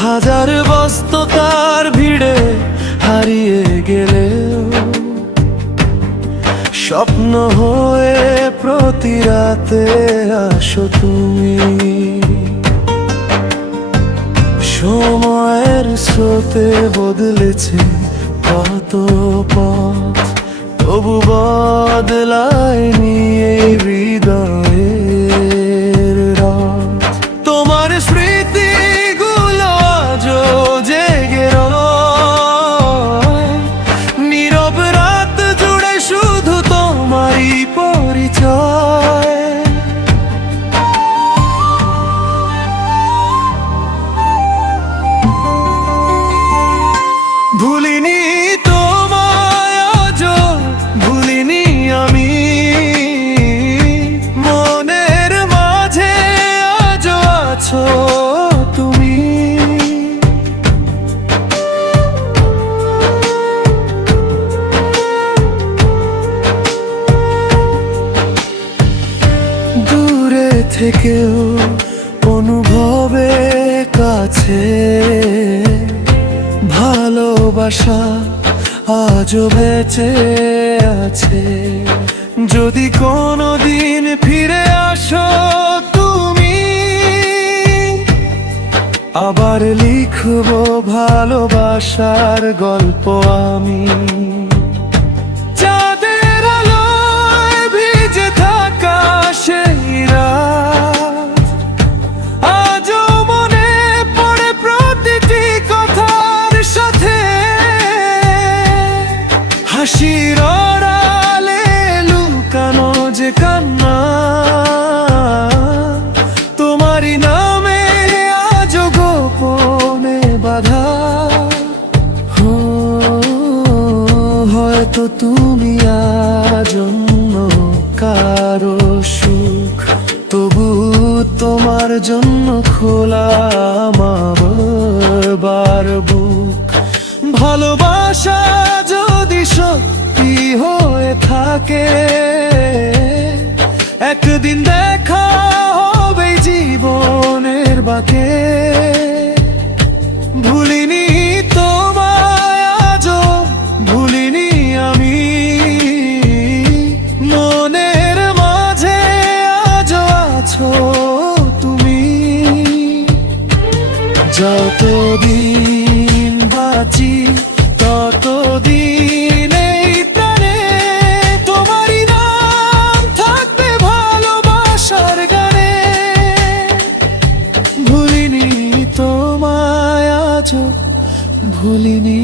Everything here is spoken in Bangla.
হাজার ব্যস্ততার ভিড়ে হারিয়ে গেলেও স্বপ্ন হয়ে প্রতি রাতে আসো তুমি। সময়ের স্রোতে বদলেছে কত পথ, তবু বদলায়নি এই হৃদয়ের রথ। তোমার স্মৃতিগুলো আজও জেগে রয়, নীরব রাত জুড়ে শুধু তোমারই পরিচয়। ভুলিনি তোমায় আজও, ভুলিনি আমি, মনের মাঝে আজও আছো তুমি। দূরে থেকেও অনুভবে কাছে, ভালোবাসা আজও বেঁচে আছে। যদি কোনোদিন ফিরে আসো তুমি, আবার লিখবো ভালোবাসার গল্প আমি। চাঁদের আলোয় ভিজে থাকা সেই রাত আজও মনে পড়ে প্রতিটি কথার সাথে। হাসির আড়ালে লুকানো যে কান্না, তোমারই নামে আজও গোপনে বাঁধা। হয়তো তুমি আজ অন্য কারো সুখ, তবু তোমার জন্য খোলা আমার বুক। ভালোবাসা যদি সত্যি হয়ে থাকে, একদিন দেখা হবে জীবনের বাকে। ভুলিনি তোমায় আজও, ভুলিনি আমি, মনের মাঝে আজও আছো তুমি। যতদিন বাঁচি ততদিন এই প্রাণে তোমারই নাম থাকবে ভালোবাসার গানে। ভুলিনি তোমায় আজও, ভুলিনি